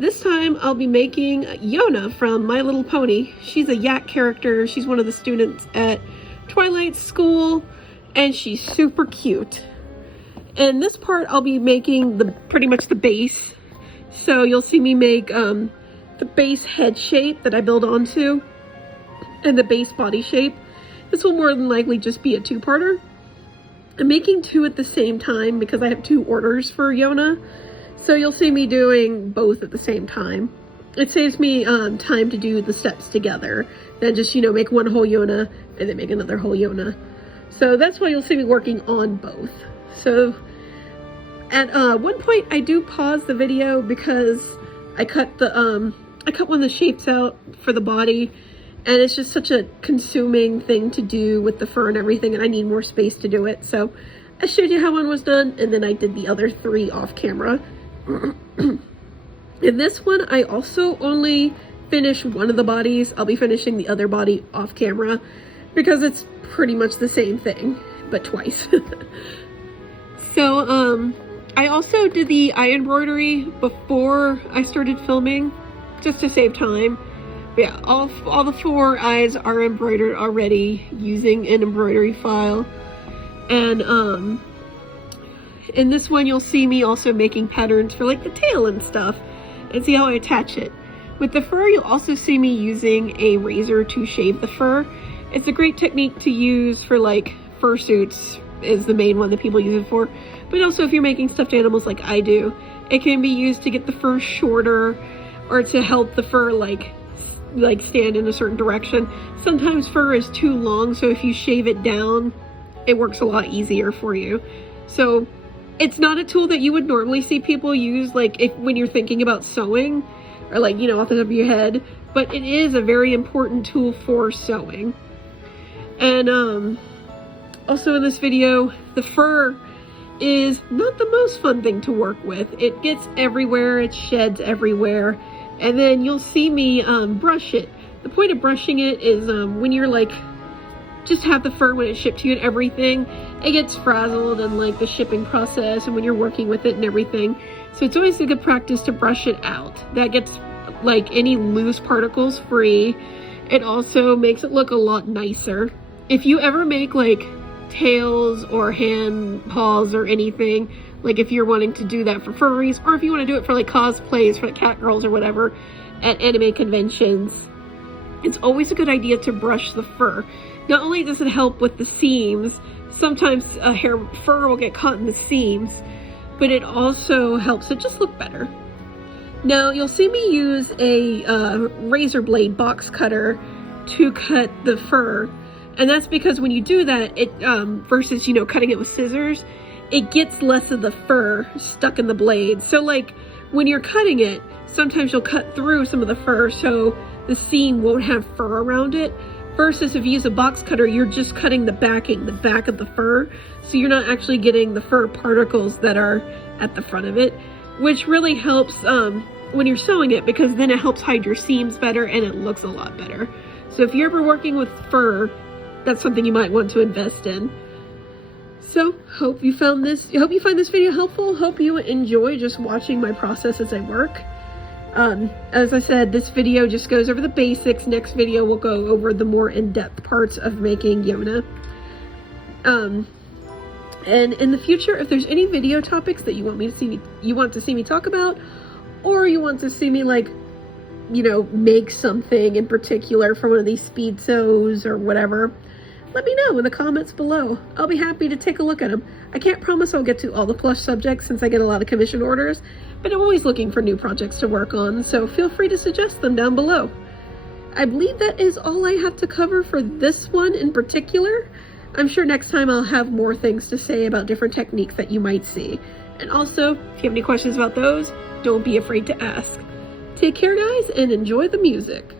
this time I'll be making Yona from My Little Pony. She's a yak character. She's one of the students at Twilight School, and she's super cute. And this part I'll be making pretty much the base. So you'll see me make the base head shape that I build onto, and the base body shape. This will more than likely just be a two-parter. I'm making two at the same time because I have two orders for Yona. So you'll see me doing both at the same time. It saves me time to do the steps together than just, you know, make one whole Yona and then make another whole Yona. So that's why you'll see me working on both. So at one point I do pause the video because I cut one of the shapes out for the body, and it's just such a consuming thing to do with the fur and everything, and I need more space to do it. So I showed you how one was done, and then I did the other three off camera. In this one, I also only finished one of the bodies. I'll be finishing the other body off camera because it's pretty much the same thing, but twice. So, I also did the eye embroidery before I started filming, just to save time. But yeah, all the 4 eyes are embroidered already using an embroidery file. And, in this one, you'll see me also making patterns for like the tail and stuff, and see how I attach it. With the fur, you'll also see me using a razor to shave the fur. It's a great technique to use for like fursuits, is the main one that people use it for. But also if you're making stuffed animals like I do, it can be used to get the fur shorter or to help the fur like stand in a certain direction. Sometimes fur is too long, so if you shave it down, it works a lot easier for you. So it's not a tool that you would normally see people use, like when you're thinking about sewing, or like, you know, off the top of your head, but it is a very important tool for sewing. And also in this video, the fur is not the most fun thing to work with. It gets everywhere, it sheds everywhere, and then you'll see me brush it. The point of brushing it is when you're like, just have the fur when it's shipped to you and everything, it gets frazzled in like the shipping process and when you're working with it and everything. So it's always a good practice to brush it out. That gets like any loose particles free. It also makes it look a lot nicer. If you ever make like tails or hand paws or anything, like if you're wanting to do that for furries, or if you want to do it for like cosplays for like cat girls or whatever at anime conventions, it's always a good idea to brush the fur. Not only does it help with the seams, sometimes fur will get caught in the seams, but it also helps it just look better. Now you'll see me use a razor blade box cutter to cut the fur, and that's because when you do that, it versus, you know, cutting it with scissors, it gets less of the fur stuck in the blade. So like when you're cutting it, sometimes you'll cut through some of the fur so the seam won't have fur around it. Versus if you use a box cutter, you're just cutting the backing, the back of the fur, so you're not actually getting the fur particles that are at the front of it, which really helps when you're sewing it, because then it helps hide your seams better and it looks a lot better. So if you're ever working with fur, that's something you might want to invest in. So hope you find this video helpful. Hope you enjoy just watching my process as I work. As I said, this video just goes over the basics. Next video will go over the more in-depth parts of making Yona. And in the future, if there's any video topics that you want to see me talk about, or you want to see me like, you know, make something in particular for one of these speed sews or whatever, let me know in the comments below. I'll be happy to take a look at them. I can't promise I'll get to all the plush subjects since I get a lot of commission orders, but I'm always looking for new projects to work on, so feel free to suggest them down below. I believe that is all I have to cover for this one in particular. I'm sure next time I'll have more things to say about different techniques that you might see. And also, if you have any questions about those, don't be afraid to ask. Take care, guys, and enjoy the music.